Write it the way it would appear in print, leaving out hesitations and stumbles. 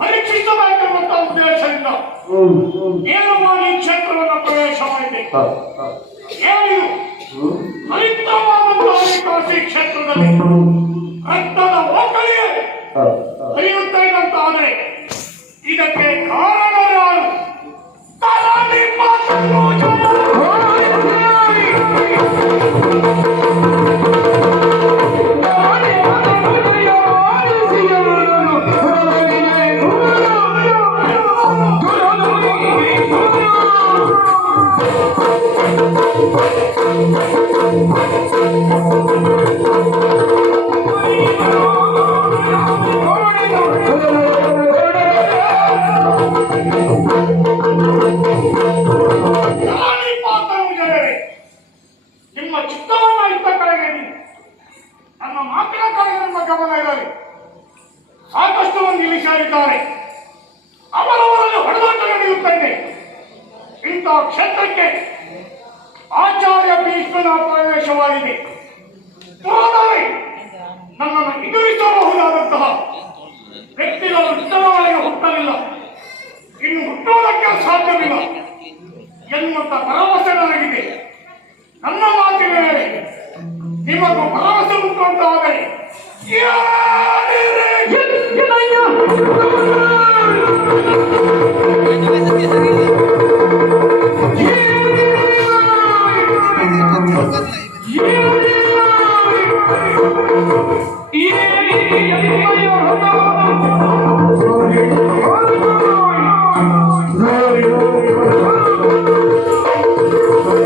ಪರೀಕ್ಷಿಸಬೇಕೆಂಬ ಉದ್ದೇಶದಿಂದ ನೇರವಾಗಿ ಕ್ಷೇತ್ರವನ್ನು ಪ್ರವೇಶ ಮಾಡಿದೆ. ಹರಿತವಾದಂತಹ ಕ್ಷೇತ್ರದಲ್ಲಿ ರಕ್ತದ ಓಕಳಿಯೇ ಹರಿಯುತ್ತಾ ಇದ್ದಂತಾದರೆ ಇದಕ್ಕೆ ಕಾರಣ ಯಾರು? ನಿಮ್ಮ ಚಿತ್ತವನ್ನ ಇದ್ದ ಕಡೆಗೆ ನನ್ನ ಮಾತಿನ ಕಡೆಗೆ ನಿಮ್ಮ ಗಮನ ಇರಲಿ. ಸಾಕಷ್ಟು ಮಂದಿ ಇಲ್ಲಿ ಸೇರಿದ್ದಾರೆ. ಅವರವರಲ್ಲಿ ಹೊಡೆದಾಟ ನಡೆಯುತ್ತಾ ಇದೆ. ಇಂತಹ ಕ್ಷೇತ್ರಕ್ಕೆ ಆಚಾರ್ಯ ಭೀಷ್ಮನ ಪ್ರವೇಶವಾಗಿದೆ. ನನ್ನನ್ನು ಎದುರಿಸಬಹುದಾದಂತಹ ವ್ಯಕ್ತಿಗಳು ಇಷ್ಟರವರೆಗೆ ಹುಟ್ಟಲಿಲ್ಲ, ಇನ್ನು ಹುಟ್ಟುವುದಕ್ಕೆ ಸಾಧ್ಯವಿಲ್ಲ ಎನ್ನುವಂತ ಭರವಸೆ ನನಗಿದೆ. ನನ್ನ ಮಾತಿನ ಮೇಲೆ ನಿಮಗೂ ಭರವಸೆ ಉಂಟು ಅಂತಾದರೆ Yeah.